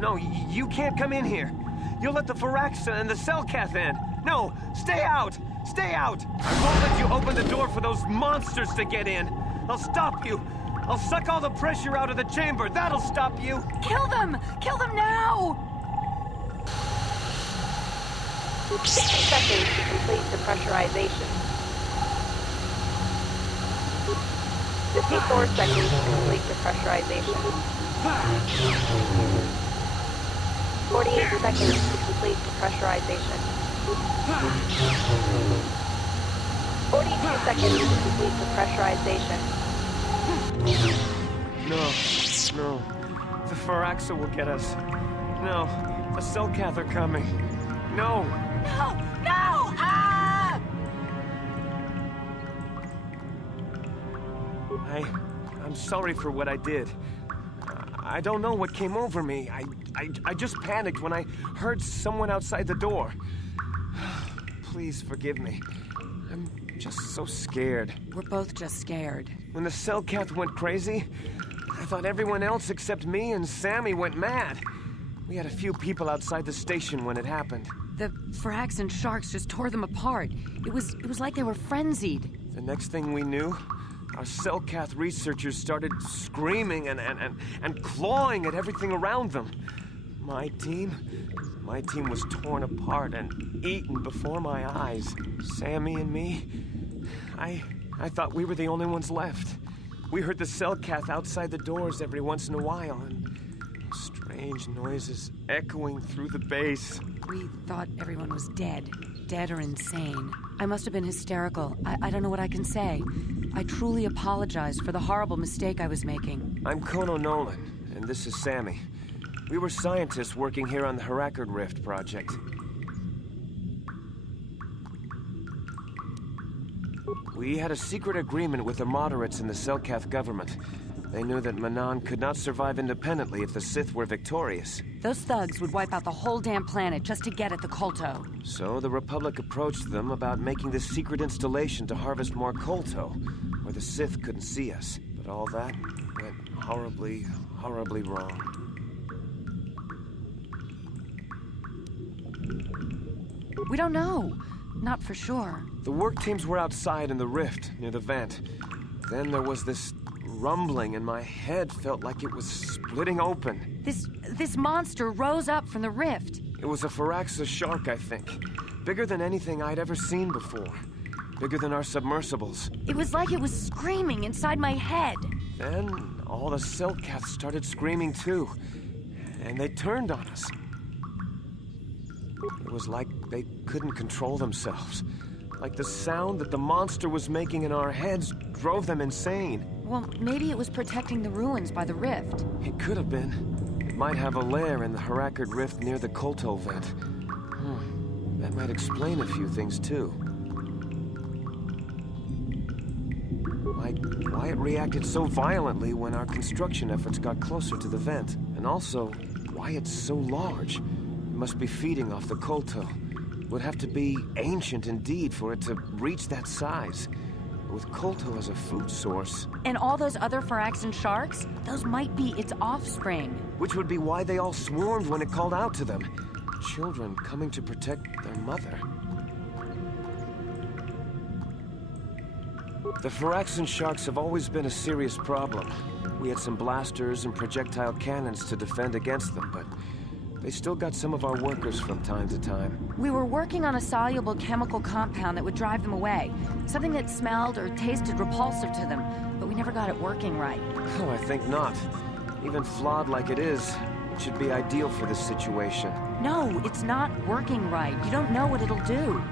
No, you can't come in here. You'll let the Firaxa and the Cellcath in. No, stay out! Stay out! I won't let you open the door for those monsters to get in. I'll stop you. I'll suck all the pressure out of the chamber. That'll stop you. Kill them! Kill them now! 60 seconds to complete the pressurization. 54 seconds to complete the pressurization. 48 seconds to complete the pressurization. 42 seconds to complete the pressurization. No. The Firaxa will get us. No, the Cellcath are coming. No! No! No! Ah! I'm sorry for what I did. I don't know what came over me. I just panicked when I heard someone outside the door. Please forgive me. I'm just so scared. We're both just scared. When the Cellcath went crazy, I thought everyone else except me and Sammy went mad. We had a few people outside the station when it happened. The Frax and Sharks just tore them apart. It was like they were frenzied. The next thing we knew, our Cellcath researchers started screaming and clawing at everything around them. My team was torn apart and eaten before my eyes. Sammy and me, I thought we were the only ones left. We heard the Cellcath outside the doors every once in a while, and strange noises echoing through the base. We thought everyone was dead or insane. I must have been hysterical. I don't know what I can say. I truly apologize for the horrible mistake I was making. I'm Kono Nolan, and this is Sammy. We were scientists working here on the Harakard Rift project. We had a secret agreement with the moderates in the Cellcath government. They knew that Manaan could not survive independently if the Sith were victorious. Those thugs would wipe out the whole damn planet just to get at the Kolto. So the Republic approached them about making this secret installation to harvest more Kolto, where the Sith couldn't see us. But all that went horribly, horribly wrong. We don't know. Not for sure. The work teams were outside in the rift, near the vent. Then there was this rumbling, and my head felt like it was splitting open. This monster rose up from the rift. It was a Firaxa shark, I think. Bigger than anything I'd ever seen before. Bigger than our submersibles. It was like it was screaming inside my head. Then all the Cellcaths started screaming too. And they turned on us. It was like they couldn't control themselves. Like the sound that the monster was making in our heads drove them insane. Well, maybe it was protecting the ruins by the rift. It could have been. It might have a lair in the Harakard Rift near the Kolto vent. That might explain a few things too. Like why it reacted so violently when our construction efforts got closer to the vent. And also, why it's so large. It must be feeding off the Kolto. It would have to be ancient indeed for it to reach that size. With Kolto as a food source. And all those other Firaxan sharks? Those might be its offspring. Which would be why they all swarmed when it called out to them. Children coming to protect their mother. The Firaxan sharks have always been a serious problem. We had some blasters and projectile cannons to defend against them, but they still got some of our workers from time to time. We were working on a soluble chemical compound that would drive them away. Something that smelled or tasted repulsive to them, but we never got it working right. Oh, I think not. Even flawed like it is, it should be ideal for this situation. No, it's not working right. You don't know what it'll do.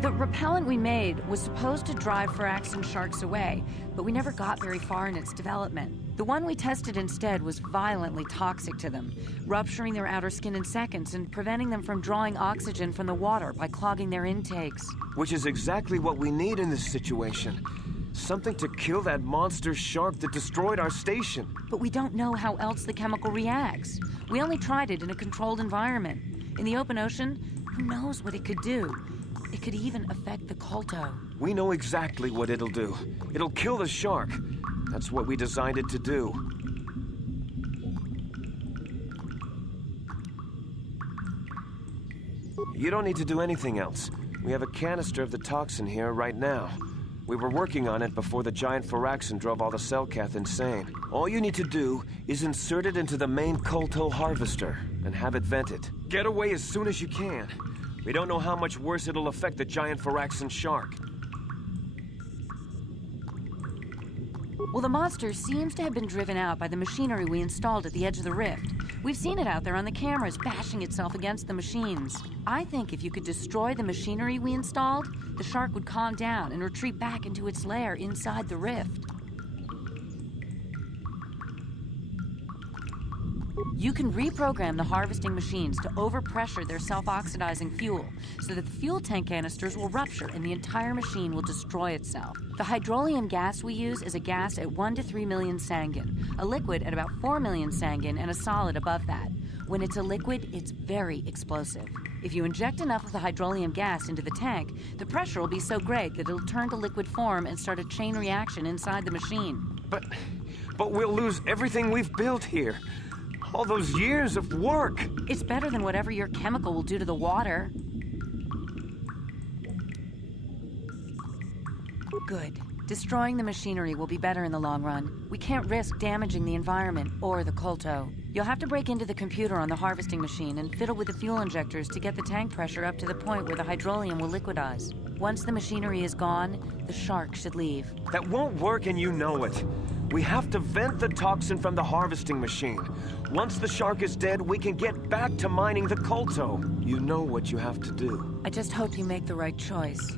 The repellent we made was supposed to drive Firaxan sharks away, but we never got very far in its development. The one we tested instead was violently toxic to them, rupturing their outer skin in seconds and preventing them from drawing oxygen from the water by clogging their intakes. Which is exactly what we need in this situation. Something to kill that monster shark that destroyed our station. But we don't know how else the chemical reacts. We only tried it in a controlled environment. In the open ocean, who knows what it could do? It could even affect the Kolto. We know exactly what it'll do. It'll kill the shark. That's what we designed it to do. You don't need to do anything else. We have a canister of the toxin here right now. We were working on it before the giant Firaxan drove all the Cellcath insane. All you need to do is insert it into the main Kolto harvester and have it vented. Get away as soon as you can. We don't know how much worse it'll affect the giant Firaxan shark. Well, the monster seems to have been driven out by the machinery we installed at the edge of the rift. We've seen it out there on the cameras, bashing itself against the machines. I think if you could destroy the machinery we installed, the shark would calm down and retreat back into its lair inside the rift. You can reprogram the harvesting machines to overpressure their self-oxidizing fuel so that the fuel tank canisters will rupture and the entire machine will destroy itself. The hydrolium gas we use is a gas at 1 to 3 million sangin, a liquid at about 4 million sangin, and a solid above that. When it's a liquid, it's very explosive. If you inject enough of the hydrolium gas into the tank, the pressure will be so great that it'll turn to liquid form and start a chain reaction inside the machine. But we'll lose everything we've built here. All those years of work. It's better than whatever your chemical will do to the water. Good. Destroying the machinery will be better in the long run. We can't risk damaging the environment or the colto. You'll have to break into the computer on the harvesting machine and fiddle with the fuel injectors to get the tank pressure up to the point where the hydrolium will liquidize. Once the machinery is gone, the shark should leave. That won't work and you know it. We have to vent the toxin from the harvesting machine. Once the shark is dead, we can get back to mining the colto. You know what you have to do. I just hope you make the right choice.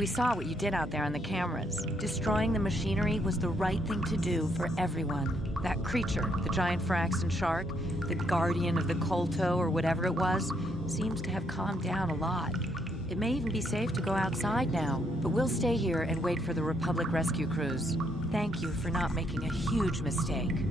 We saw what you did out there on the cameras. Destroying the machinery was the right thing to do for everyone. That creature, the giant Firaxan shark, the guardian of the Kolto or whatever it was, seems to have calmed down a lot. It may even be safe to go outside now, but we'll stay here and wait for the Republic rescue crews. Thank you for not making a huge mistake.